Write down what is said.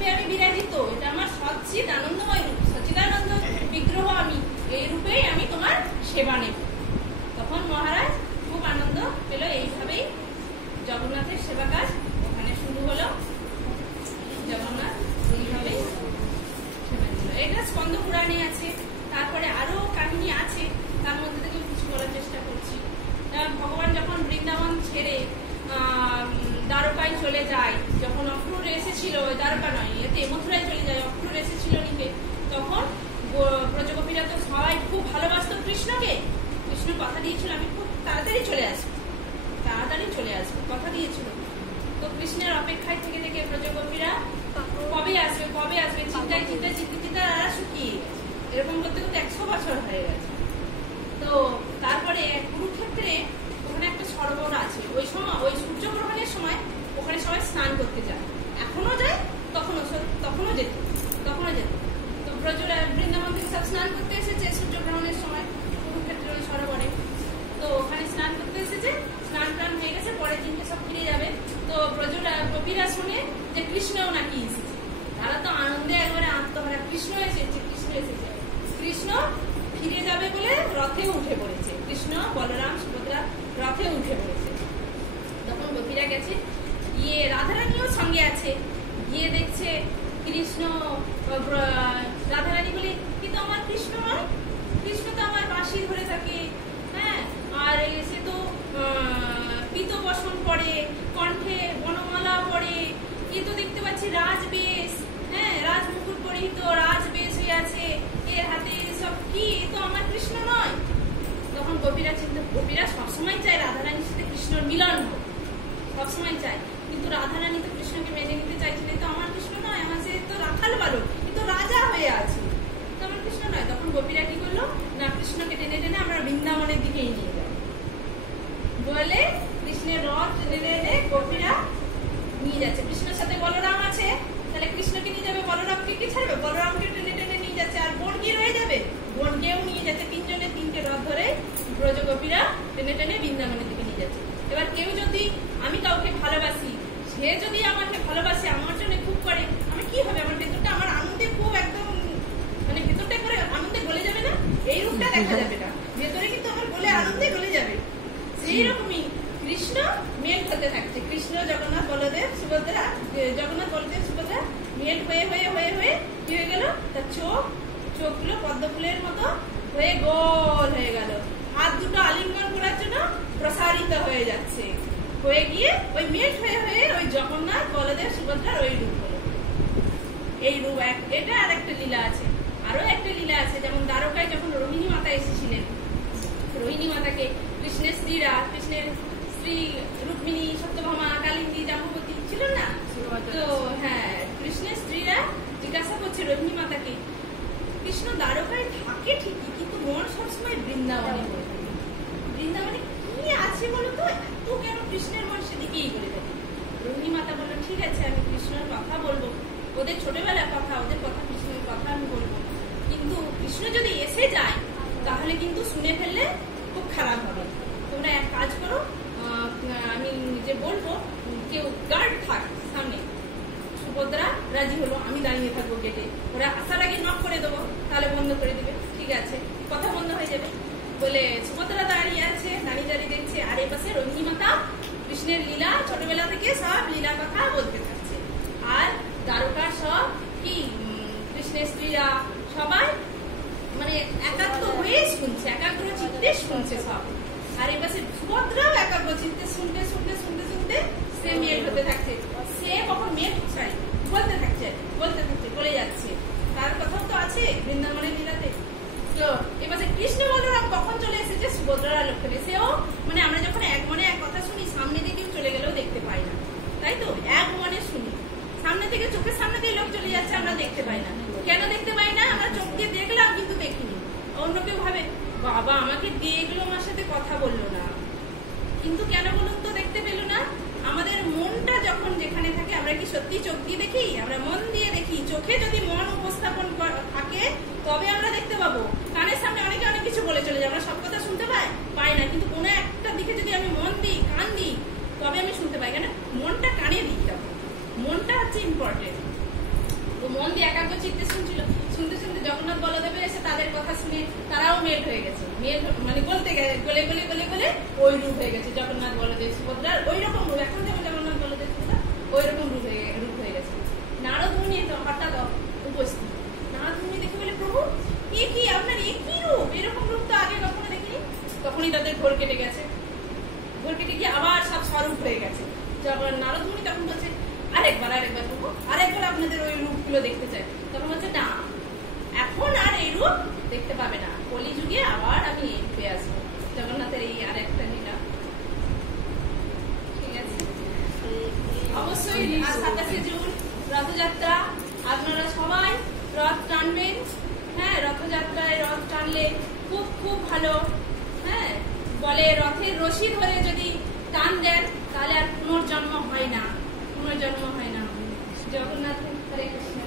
রূপে আমি বিরাজিত, এটা আমার সচ্চিদ আনন্দময় রূপ, সচ্চিদানন্দ বিগ্রহ আমি, এই রূপেই আমি তোমার সেবা নেব। তখন মহারাজ খুব আনন্দ পেল। এইভাবেই জগন্নাথের সেবা কাজ ওখানে শুরু হলো। জগন্নাথ এইভাবেই সেবা দিল। এটা স্কন্দ পুরাণে আছে। তারপরে আরো কাহিনী আছে, তার মধ্যে থেকে কিছু বলার চেষ্টা করছি। ভগবান যখন বৃন্দাবন ছেড়ে দ্বারকায় চলে যায়, যখন অক্রূর এসেছিল, দ্বারকা নয় এতে মথুরায় চলে যায়, অক্রূর এসেছিল নিতে, তখন ব্রজগোপীরা তো সবাই খুব ভালোবাসত কৃষ্ণকে। কৃষ্ণ কথা দিয়েছিল আমি খুব তাড়াতাড়ি চলে আসবো, তাড়াতাড়ি চলে আসবো, কথা দিয়েছিল। তো কৃষ্ণের অপেক্ষায় থেকে থেকে ব্রজগোপীরা কবে আসবে কবে আসবে চিন্তায় চিন্তায় চিন্তিত আর শুকিয়ে গেছে। এরকম করতে করতে 100 বছর হয়ে গেছে। তো তারপরে কুরুক্ষেত্রে ওখানে একটা সরোবর আছে। ওই সময় ওই সূর্যগ্রহণের সময় ওখানে সবাই স্নান করতে যায়, এখনো যায়, তখনও যেত। তো ব্রজরা বৃন্দাবন থেকে সব স্নান করতে এসেছে সূর্যগ্রহণের সময় কুরুক্ষেত্রের ওই সরোবরে। তো ওখানে স্নান করতে এসেছে, স্নান টান হয়ে গেছে, পরের দিনকে সব ফিরে যাবে। তো ব্রজরা গোপীরা শুনে যে কৃষ্ণও নাকি এসেছে, তারা তো আনন্দে একবারে আত্মহারা, কৃষ্ণ এসেছে। কৃষ্ণ ফিরে যাবে বলে রথে উঠে পড়েছে, কৃষ্ণ বলরাম সুভদ্রা রথে উঠে পড়েছে। তখন গোপীরা গেছে, গিয়ে রাধারানীও সঙ্গে আছে, গিয়ে দেখছে কৃষ্ণ। রাধারানী বলে কিন্তু আমার কৃষ্ণ নয়, কৃষ্ণ তো আমার বাঁশি ধরে থাকে, হ্যাঁ, আর সে তো পিত বসন পড়ে, কণ্ঠে বনমালা পড়ে, এ তো দেখতে পাচ্ছি রাজবেশ, হ্যাঁ, রাজমুকুট পরিহিত রাজবেশ হয়ে আছে, এর হাতে সব কি, তো আমার কৃষ্ণ নয়। তখন গোপীরা সবসময় চায় রাধারানীর সাথে কৃষ্ণর মিলন হোক, সবসময় চায়, কিন্তু রাধারানী তো কৃষ্ণকে মেনে নিতে চাইছিলেন। তো আমার কৃষ্ণ নয়, আমার সে তো রাখাল বালক, কিন্তু রাজা হয়ে আছে, তো আমার কৃষ্ণ নয়। তখন গোপীরা কি করলো না, কৃষ্ণকে টেনে টেনে আমরা বৃন্দাবনের দিকেই নিয়ে যাবো বলে কৃষ্ণের রথ টেনে টেনে গোপীরা নিয়ে যাচ্ছে। কৃষ্ণের সাথে বলরাম আছে, তাহলে কৃষ্ণকে নিয়ে যাবে, বলরামকে কি ছাড়বে, বলরামকে টেনে টেনে নিয়ে যাচ্ছে। আর বোন কি রয়ে যাবে, বোনকেও নিয়ে যাচ্ছে। 3 জনে 3টে রথ ধরে ব্রজগোপীরা টেনে টেনে বৃন্দাবনের দিকে নিয়ে যাচ্ছে। এবার কেউ যদি, আমি কাউকে ভালোবাসি, সে যদি আমাকে ভালোবাসে, আমার জন্য খুব করে, আমি কি হবে, আমার ভেতরটা আমার আনন্দে খুব একদম মানে ভেতরটা করে আনন্দে গলে যাবে না, এই রূপটা দেখা যাবে না, ভেতরে কিন্তু আমার গলে আনন্দে গলে যাবে। সেই রকমই কৃষ্ণ মেল হতে থাকছে। কৃষ্ণ জগন্নাথ বলদেব সুভদ্রা, জগন্নাথ বলদেব সুভদ্রা মেল হয়ে হয়ে হয়ে হয়ে কি হয়ে গেল, তার চোখগুলো পদ্ম ফুলের মতো হয়ে গোল হয়ে গেল। হাত দুটো আলিঙ্গন করার জন্য প্রসারিত হয়ে যাচ্ছে, হয়ে গিয়ে ওই মেট হয়ে হয়ে ওই জগন্নাথ বলদেব সুভদ্রার ওই রূপ হলো। এই রূপ এটা আর একটা লীলা আছে, আরো একটা লীলা আছে। যেমন দ্বারকায় যখন রোহিণী মাতা এসেছিলেন, রোহিণী মাতাকে কৃষ্ণের স্ত্রীরা, কৃষ্ণের স্ত্রী রুক্মিণী, সত্যভামা, কালিন্দী, জাম্বুবতী ছিল না, তো হ্যাঁ, কৃষ্ণের স্ত্রীরা জিজ্ঞাসা করছে রোহিণী মাতাকে, কৃষ্ণ দ্বারকায় থাকে ঠিকই, কিন্তু মন সবসময় বৃন্দাবনে, বৃন্দাবনে কি আছে বলো তো, এত কেন কৃষ্ণের মন সেদিকেই করে থাকে। রোহিণী মাতা বললো ঠিক আছে, আমি কৃষ্ণের কথা বলবো, ওদের ছোটবেলার কথা, ওদের কথা, কৃষ্ণের কথা আমি বলবো, কিন্তু কৃষ্ণ যদি এসে যায় তাহলে কিন্তু শুনে ফেললে খুব খারাপ হবে। তোমরা এক কাজ করো, আমি যে বলবো কেউ গার্ড থাক সামনে। সুভদ্রা রাজি হলো, আমি দাঁড়িয়ে থাকবো গেটে, ওরা আসার আগে নক করে দেবো, তাহলে বন্ধ করে দিবে, ঠিক আছে, কথা বন্ধ হয়ে যাবে বলে সুভদ্রা দাঁড়িয়ে আছে, দাঁড়িয়ে দেখছে, আর এই পাশে রোহিণী মাতা কৃষ্ণের লীলা, ছোটবেলা থেকে সব লীলা কথা বলতে থাকছে। আর দ্বারকার সব কি কৃষ্ণের স্ত্রীরা সবাই মানে একাগ্র হয়ে শুনছে, একাগ্র চিত্তে শুনছে সব। আর এই পাশে সুভদ্রাও একাগ্র চিত্তে শুনতে শুনতে শুনতে শুনতে সে মেট হতে থাকছে। সে কখন মেট বলতে থাকছে বলে যাচ্ছে, তার কথাও তো আছে বৃন্দাবনের লীলাতে। তো এবারে কৃষ্ণ বলরাম কখন চলে এসেছে সুভদ্রার লক্ষ্যে, সেও মানে আমরা যখন এক মনে এক কথা শুনি, সামনে দিকে চলে গেলেও দেখতে পাই না, তাই তো, এক মনে শুনি, সামনে থেকে চোখের সামনে দিয়ে লোক চলে যাচ্ছে, আমরা দেখতে পাই না। কেন দেখতে পাই না, আমরা চোখ দিয়ে দেখলাম কিন্তু দেখিনি। অন্য কেউ ভাবে বাবা আমাকে দেখলো, আমার সাথে কথা বললো না, কিন্তু কেন বলুন তো দেখতে পেল না, আমাদের মনটা যখন যেখানে থাকে, আমরা কি সত্যি চোখ দিয়ে দেখি, আমরা মন দিয়ে দেখি। চোখে যদি মন উপস্থাপন থাকে তবে আমরা দেখতে পাবো। কানের সামনে অনেকে অনেক কিছু বলে চলে যায়, আমরা সব কথা শুনতে পাই না, কিন্তু কোনো একটা দিকে যদি আমি মন দিই, কান দিই, তবে আমি শুনতে পাই। কেন, মনটা কানে দিই, মনটা হচ্ছে ইম্পর্টেন্ট। চিত্তে শুনছিল, শুনতে শুনতে জগন্নাথ বলদেবের এসে তাদের কথা শুনে তারাও মেল হয়ে গেছে, মেল মানে গলতে গেলে গলে গলে গলে গলে ওই রূপ হয়ে গেছে জগন্নাথ বলদেব সুভদ্রার, ওই রকম রূপ। এখন যেমন জগন্নাথ বলদেব সুভদ্রা ওই রকম রূপ হয়ে গেছে। নারদ মুনি তো হঠাৎ উপস্থিত, নারদ মুনি দেখে বলে প্রভু এ কি আপনার এ কি রূপ, এরকম রূপ তো আগে কখনো দেখিনি। তখনই তাদের ঘোর কেটে গেছে, ঘোর কেটে গিয়ে আবার সব স্বরূপ হয়ে গেছে। যখন নারদ মুনি তখন বলছে আরেকবার প্রভু, আরেকবার আপনাদের ওই রূপগুলো দেখতে চাই। তখন বলছে না, এখন আর এই রূপ দেখতে পাবে না, কলিযুগে আবার আমি এই রূপে আসবো। জগন্নাথের এই আর একটা লীলা, ঠিক আছে। অবশ্যই 27শে জুন রথযাত্রা, আপনারা সবাই রথ টানবেন। হ্যাঁ, রথযাত্রায় রথ টানলে খুব খুব ভালো। হ্যাঁ, বলে রথের রশি ধরে যদি টান দেন তাহলে আর পুনর্জন্ম হয় না, পুনর্জন্ম হয় না। জগন্নাথ হরে কৃষ্ণ।